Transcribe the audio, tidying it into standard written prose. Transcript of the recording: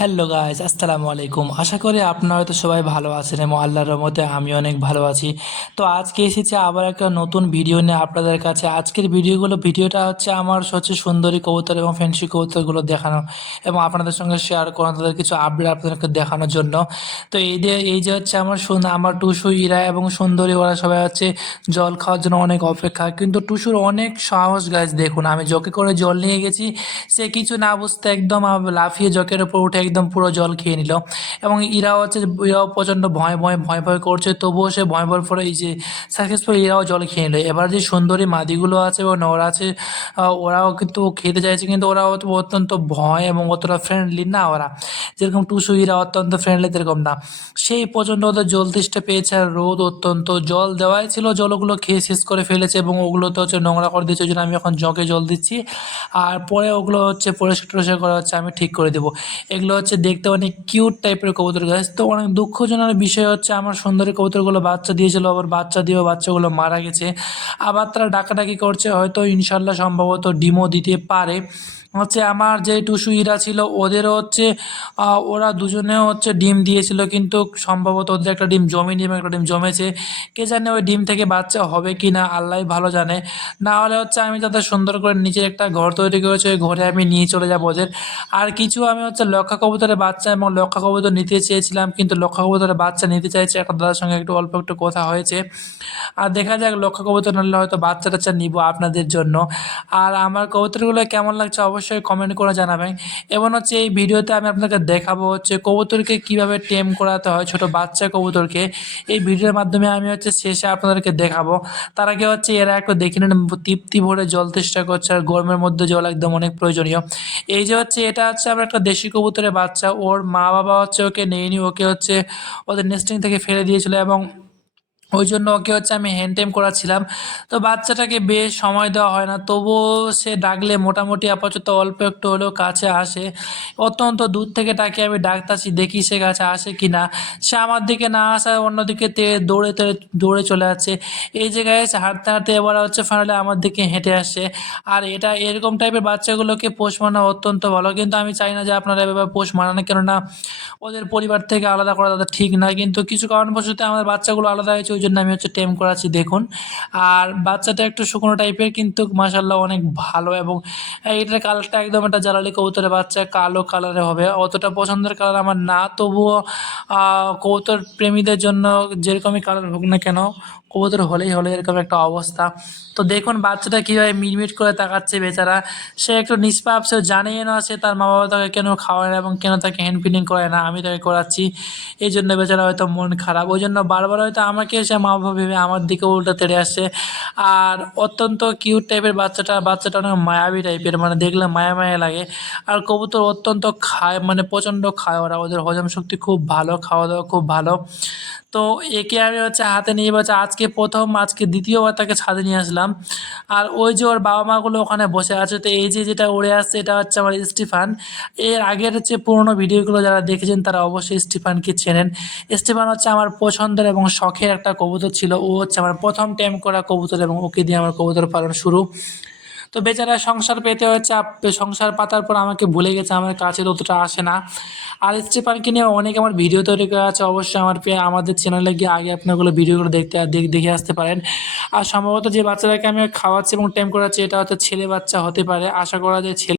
Hello guys, আসসালামু আলাইকুম। আশা করি আপনারা হয়তো সবাই ভালো আছেন এবং আল্লাহর রহমতে আমি অনেক ভালো আছি। তো আজকে এসেছি আবার একটা নতুন ভিডিও নিয়ে আপনাদের কাছে। আজকের ভিডিওটা হচ্ছে আমার হচ্ছে সুন্দরী কবুতর এবং ফ্যান্সি কবুতরগুলো দেখানো এবং আপনাদের সঙ্গে শেয়ার করা, তাদের কিছু আপডেট আপনাদেরকে দেখানোর জন্য। তো এই যে হচ্ছে আমার টুসু, ইরা এবং সুন্দরী, ওরা সবাই হচ্ছে জল খাওয়ার জন্য অনেক অপেক্ষা। কিন্তু টুসুর অনেক সাহস গাইস, দেখুন আমি জকে করে জল নিয়ে গেছি, সে কিছু না বুঝতে একদম লাফিয়ে জকের উপর উঠে একদম পুরো জল খেয়ে নিল। এবং ইরাও প্রচণ্ড ভয় ভয় করছে, তবুও সে ভয় ভয় পরে এই যে সাকসেসফুল ইরাও জল খেয়ে নিল। এবার যে সুন্দরী মাদিগুলো আছে এবং ওরা আছে, ওরাও কিন্তু খেতে চাইছে, কিন্তু ওরা অত্যন্ত ভয় এবং অতটা ফ্রেন্ডলি না ওরা, যেরকম টুসু ইরা অত্যন্ত ফ্রেন্ডলি এরকম না। সেই পর্যন্ত ওদের জল তেষ্টা পেয়েছে, আর রোদ অত্যন্ত, জল দেওয়াই ছিল, জলগুলো খেয়ে শেষ করে ফেলেছে এবং ওগুলো তো হচ্ছে নোংরা করে দিয়েছে। ওই জন্য আমি এখন জগে জল দিচ্ছি, আর পরে ওগুলো হচ্ছে পরিষ্কার টরিষ্কার করা হচ্ছে, আমি ঠিক করে দেবো। এগুলো হচ্ছে দেখতে অনেক কিউট টাইপের কবুতর গাছ। তো অনেক দুঃখজনক বিষয় হচ্ছে আমার সুন্দরী কবুতরগুলো বাচ্চা দিয়েছিল, আবার বাচ্চা দিয়েও বাচ্চাগুলো মারা গেছে। আবার তারা ডাকাডাকি করছে, হয়তো ইনশাল্লাহ সম্ভবত ডিমও দিতে পারে। হচ্ছে আমার যে টুসু ইরা ছিল, ওদেরও হচ্ছে ওরা দুজনেও হচ্ছে ডিম দিয়েছিল, কিন্তু সম্ভবত ওদের একটা ডিম জমেনি এবং একটা ডিম জমেছে। কে জানে ওই ডিম থেকে বাচ্চা হবে কি না, আল্লাহ ভালো জানে। না হলে হচ্ছে আমি তাদের সুন্দর করে নিচে একটা ঘর তৈরি করেছি, ওই ঘরে আমি নিয়ে চলে যাবো ওদের। আর কিছু আমি হচ্ছে লক্ষা কবুতরের বাচ্চা এবং লক্ষা কবুতর নিতে চেয়েছিলাম, কিন্তু লক্ষা কবুতরের বাচ্চা নিতে চাইছে, একটা দাদার সঙ্গে একটু অল্প একটু কথা হয়েছে। আর দেখা যাক, লক্ষা কবুতর নিলে হয়তো বাচ্চা টাচ্চা নিব আপনাদের জন্য। আর আমার কবুতরগুলো কেমন লাগছে অবশ্যই কমেন্ট করে জানাবেন। এবং হচ্ছে এই ভিডিওতে আমি আপনাকে দেখাবো হচ্ছে কবুতরকে কিভাবে টেম করাতে হয়, ছোট বাচ্চা কবুতরকে। এই ভিডিওর মাধ্যমে আমি হচ্ছে শেষে আপনাদেরকে দেখাবো। তার আগে হচ্ছে এরা একটু দেখে নেন, তৃপ্তি ভরে জল তেষ্টা করছে, আর গরমের মধ্যে জল একদম অনেক প্রয়োজনীয়। এই যে হচ্ছে এটা হচ্ছে আমার একটা দেশি কবুতরের বাচ্চা, ওর মা বাবা হচ্ছে ওকে নেয়নি, ওকে হচ্ছে ওদের নেস্টিং থেকে ফেলে দিয়েছিল, এবং ওই জন্য ওকে হচ্ছে আমি হ্যান্ড টাইম করাচ্ছিলাম। তো বাচ্চাটাকে বেশ সময় দেওয়া হয় না, তবুও সে ডাকলে মোটামুটি আপাতত অল্প একটু হলেও কাছে আসে। অত্যন্ত দূর থেকে তাকে আমি ডাকতাছি, দেখি সে কাছে আসে কি না। সে আমার দিকে না আসায় অন্যদিকে দৌড়ে দৌড়ে চলে যাচ্ছে। এই জায়গায় এসে হাঁটতে হাঁটতে এবার হচ্ছে ফাইনালি আমার দিকে হেঁটে আসে। আর এটা এরকম টাইপের বাচ্চাগুলোকে পোষ মানা অত্যন্ত ভালো, কিন্তু আমি চাই না যে আপনারা এভাবে পোষ মানান, কেননা ওদের পরিবার থেকে আলাদা করা তাদের ঠিক না। কিন্তু কিছু কারণবশত আমার বাচ্চাগুলো আলাদা হয়েছে, ওই জন্য আমি হচ্ছে টেম করাচ্ছি, দেখুন। আর বাচ্চাটা একটু শুকনো টাইপের, কিন্তু মাশাল্লাহ অনেক ভালো। এবং এটার কালারটা একদম একটা জ্বালালি কবুতরের বাচ্চা, কালো কালারে হবে। অতটা পছন্দের কালার আমার না, তবুও কবুতর প্রেমীদের জন্য যেরকমই কালার হোক না কেন, কবুতর হলেই হলে এরকম একটা অবস্থা। তো দেখুন বাচ্চাটা কীভাবে মিটমিট করে তাকাচ্ছে বেচারা। সে একটু নিষ্পাপ, সে জানেই না সে তার মা বাবা তাকে কেন খাওয়ায় না এবং কেন তাকে হ্যান্ড ফিডিং করায় না, আমি তাকে করাচ্ছি। এই জন্য বেচারা হয়তো মন খারাপ, ওই জন্য বারবার হয়তো আমাকে সে মা বাবা ভেবে আমার দিকে উল্টো তেড়ে আসছে। আর অত্যন্ত কিউট টাইপের বাচ্চাটা অনেক মায়াবী টাইপের, মানে দেখলে মায়া মায়া লাগে। আর কবুতর অত্যন্ত খায়, মানে প্রচণ্ড খায় ওরা, ওদের হজম শক্তি খুব ভালো, খাওয়া দাওয়া খুব ভালো। তো একে আমি হচ্ছে হাতে নিয়ে বলছে, আজকে দ্বিতীয়বার তাকে ছাদে নিয়ে আসলাম। আর ওই যে ওর বাবা মাগুলো ওখানে বসে আছে। তো এই যে যেটা উড়ে আসছে, এটা হচ্ছে আমার স্টিফান। এর আগের হচ্ছে পুরোনো ভিডিওগুলো যারা দেখেছেন তারা অবশ্যই স্টিফানকে চেনেন। স্টিফান হচ্ছে আমার পছন্দের এবং শখের একটা কবুতর ছিল, ও হচ্ছে আমার প্রথম টাইম করা কবুতর এবং ওকে দিয়ে আমার কবুতর পালন শুরু। তো বেচারা সংসার পেতে হচ্ছে, সংসার পাতার পর আমাকে ভুলে গেছে, আমার কাছে ততটা আসে না। আর স্টিফানকে নিয়ে অনেক আমার ভিডিও তৈরি করা আছে, অবশ্যই আমাদের চ্যানেলে গিয়ে আগে আপনাগুলো ভিডিওগুলো দেখে আসতে পারেন। আর সম্ভবত যে বাচ্চাটাকে আমি খাওয়াচ্ছি এবং টাইম করাচ্ছি, এটা হচ্ছে ছেলে বাচ্চা হতে পারে, আশা করা যায় ছেলে।